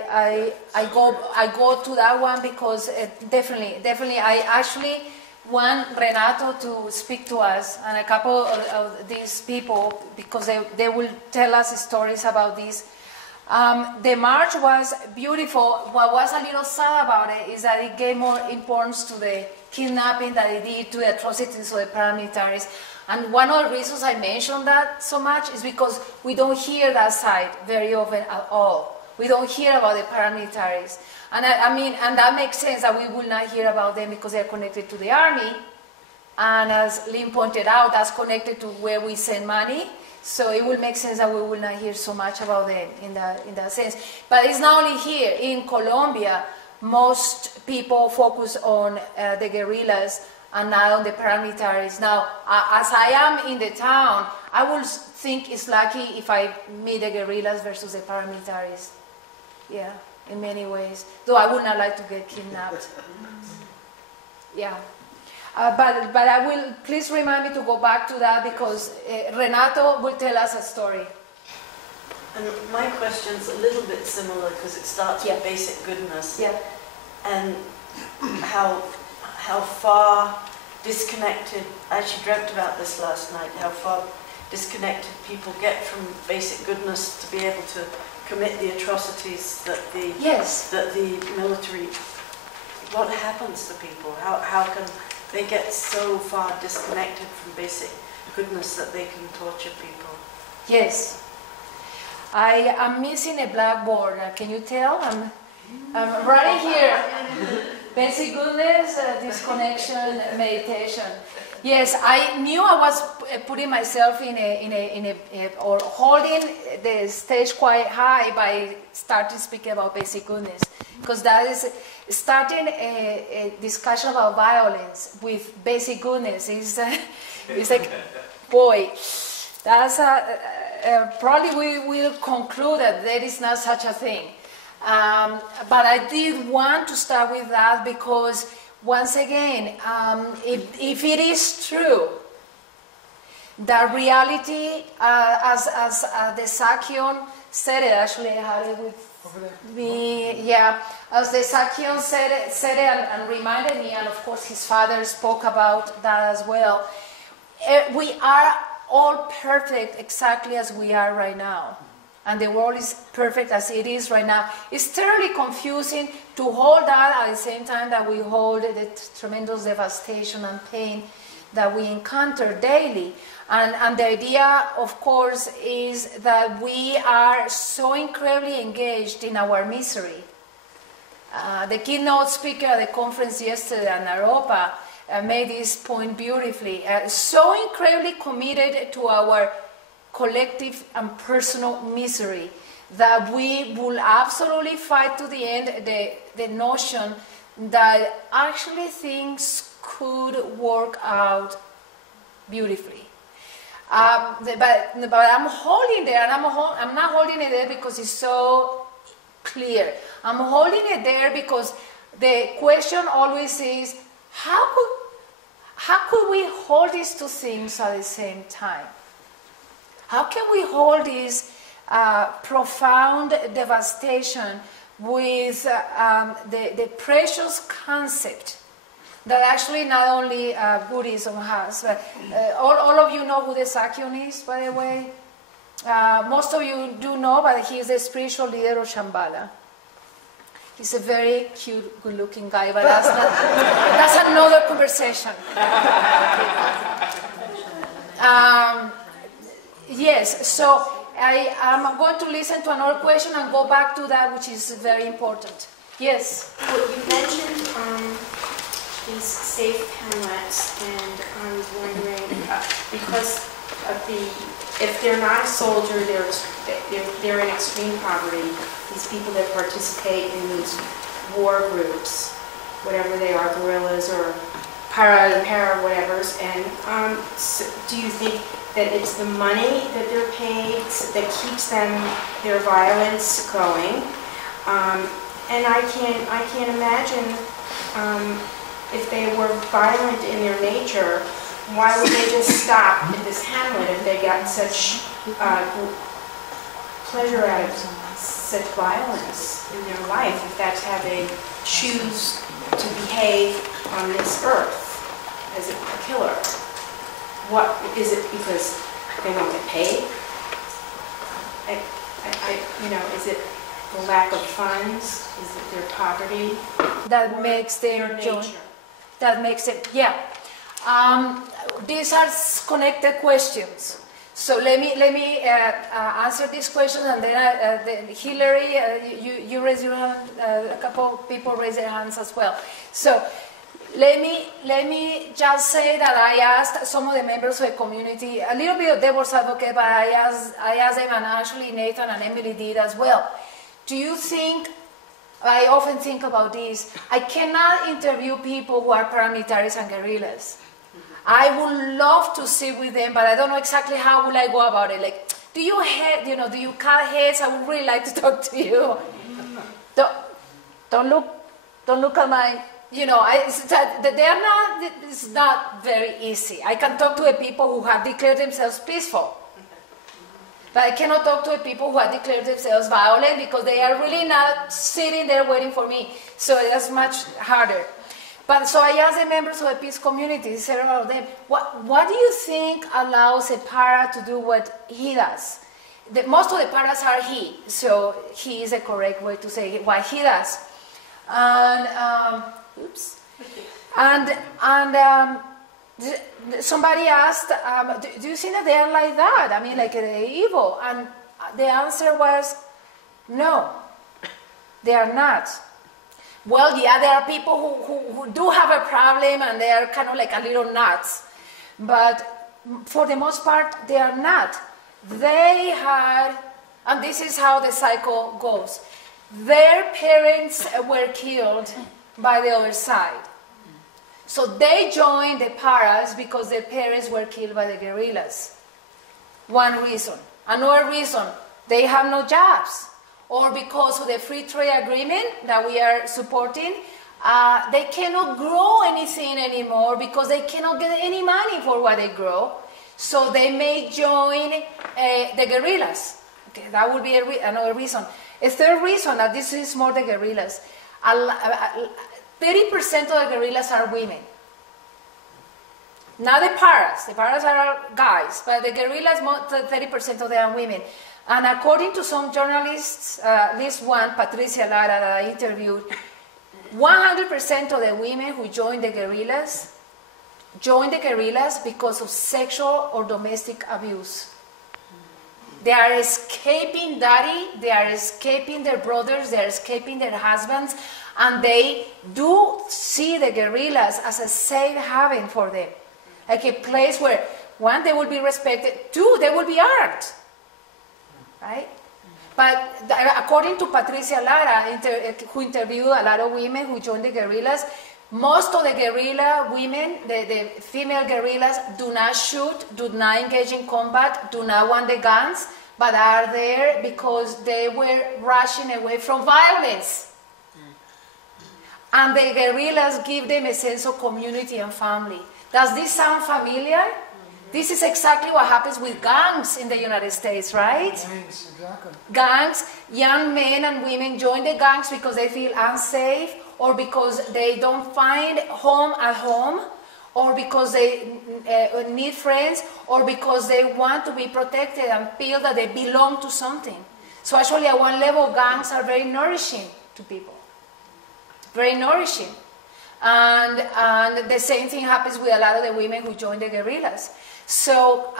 I go to that one because definitely I actually want Renato to speak to us and a couple of these people because they will tell us stories about this. The march was beautiful. What was a little sad about it is that it gave more importance to the kidnapping that it did to the atrocities of the paramilitaries. And one of the reasons I mentioned that so much is because we don't hear that side very often at all. We don't hear about the paramilitaries. And and that makes sense that we will not hear about them because they're connected to the army. And as Lynn pointed out, that's connected to where we send money. So it will make sense that we will not hear so much about them in that sense. But it's not only here. In Colombia, most people focus on the guerrillas and not on the paramilitaries. Now, as I am in the town, I will think it's lucky if I meet the guerrillas versus the paramilitaries. Yeah, in many ways. Though I would not like to get kidnapped. Yeah. But I will, please remind me to go back to that because Renato will tell us a story. And my question's a little bit similar because it starts with basic goodness. Yeah. And how far disconnected, I actually dreamt about this last night, how far disconnected people get from basic goodness to be able to commit the atrocities that the military, what happens to people? How can they get so far disconnected from basic goodness that they can torture people? Yes. I am missing a blackboard. Can you tell? I'm right here. Basic goodness, disconnection, meditation. Yes, I knew I was putting myself or holding the stage quite high by starting speaking about basic goodness, because that is starting a discussion about violence with basic goodness. It's like, boy, that's probably we will conclude that there is not such a thing. But I did want to start with that because, once again, if it is true that reality, as the Sakion said it, actually I had it with me, yeah, as the Sakion said it and reminded me, and of course his father spoke about that as well, we are all perfect exactly as we are right now. And the world is perfect as it is right now. It's terribly confusing to hold that at the same time that we hold the tremendous devastation and pain that we encounter daily. And the idea, of course, is that we are so incredibly engaged in our misery. The keynote speaker at the conference yesterday in Europa made this point beautifully. So incredibly committed to our collective and personal misery that we will absolutely fight to the end the notion that actually things could work out beautifully. But I'm holding there, and I'm not holding it there because it's so clear. I'm holding it there because the question always is, how could we hold these two things at the same time? How can we hold this profound devastation with the precious concept that actually not only Buddhism has, but all of you know who the Sakion is, by the way? Most of you do know, but he is the spiritual leader of Shambhala. He's a very cute, good-looking guy, but that's another conversation. Yes, so I am going to listen to another question and go back to that, which is very important. Yes? Well, you mentioned these safe hamlets, and I was wondering, because of if they're not a soldier, they're in extreme poverty. These people that participate in these war groups, whatever they are, guerrillas or para whatevers, and so do you think that it's the money that they're paid that keeps their violence going? And I can't imagine if they were violent in their nature, why would they just stop at this hamlet if they got such pleasure out of such violence in life if that's how they choose to behave on this earth as a killer. What is it, because they don't get paid? Is it the lack of funds? Is it their poverty? That makes them join. Nature? That makes it, yeah. These are connected questions. So let me answer these questions, and then Hillary, you raise your hand. A couple of people raise their hands as well. So let me just say that I asked some of the members of the community, a little bit of devil's advocate, but I asked them, and actually Nathan and Emily did as well. Do you think? I often think about this. I cannot interview people who are paramilitaries and guerrillas. I would love to sit with them, but I don't know exactly how will I go about it. Like, do you cut heads? I would really like to talk to you. Don't look at my, it's not very easy. I can talk to the people who have declared themselves peaceful. But I cannot talk to the people who have declared themselves violent, because they are really not sitting there waiting for me. So that's much harder. But so I asked the members of the peace community, several of them, what do you think allows a para to do what he does? Most of the paras are he, so he is the correct way to say what he does. Somebody asked, do you think that they are like that? I mean, like they're evil? And the answer was, no, they are not. Well, yeah, there are people who do have a problem, and they are kind of like a little nuts. But for the most part, they are not. They had, and this is how the cycle goes, their parents were killed by the other side. So they joined the paras because their parents were killed by the guerrillas. One reason. Another reason, they have no jobs. Or because of the free trade agreement that we are supporting, they cannot grow anything anymore because they cannot get any money for what they grow. So they may join the guerrillas. Okay, that would be another reason. A third reason, that this is more the guerrillas. 30% of the guerrillas are women. Not the paras. The paras are guys, but the guerrillas, 30% of them are women. And according to some journalists, this one, Patricia Lara, that I interviewed, 100% of the women who joined the guerrillas because of sexual or domestic abuse. They are escaping daddy, they are escaping their brothers, they are escaping their husbands, and they do see the guerrillas as a safe haven for them. Like a place where, one, they will be respected, two, they will be armed. Right? But according to Patricia Lara, who interviewed a lot of women who joined the guerrillas, most of the guerrilla women, the female guerrillas, do not shoot, do not engage in combat, do not want the guns, but are there because they were rushing away from violence. And the guerrillas give them a sense of community and family. Does this sound familiar? This is exactly what happens with gangs in the United States, right? Gangs, exactly. Gangs, young men and women join the gangs because they feel unsafe, or because they don't find home at home, or because they need friends, or because they want to be protected and feel that they belong to something. So actually at one level, gangs are very nourishing to people. Very nourishing. And the same thing happens with a lot of the women who join the guerrillas. So,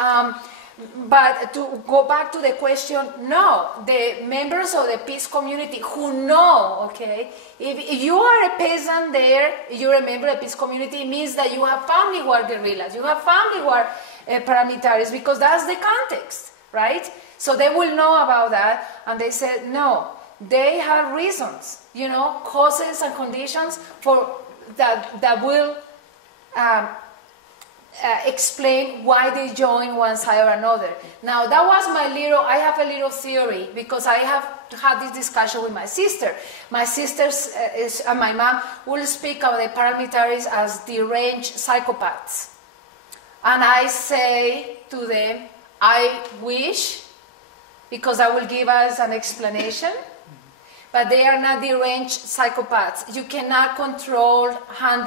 but to go back to the question, no, the members of the peace community who know, okay, if you are a peasant there, you're a member of the peace community, it means that you have family who are guerrillas, you have family who are paramilitaries, because that's the context, right? So they will know about that, and they said, no, they have reasons, causes and conditions for that will explain why they join one side or another. Now, that was I have a little theory, because I have had this discussion with my sister. My sisters and my mom will speak of the paramilitaries as deranged psychopaths. And I say to them, I wish, because that will give us an explanation, but they are not deranged psychopaths. You cannot control, handle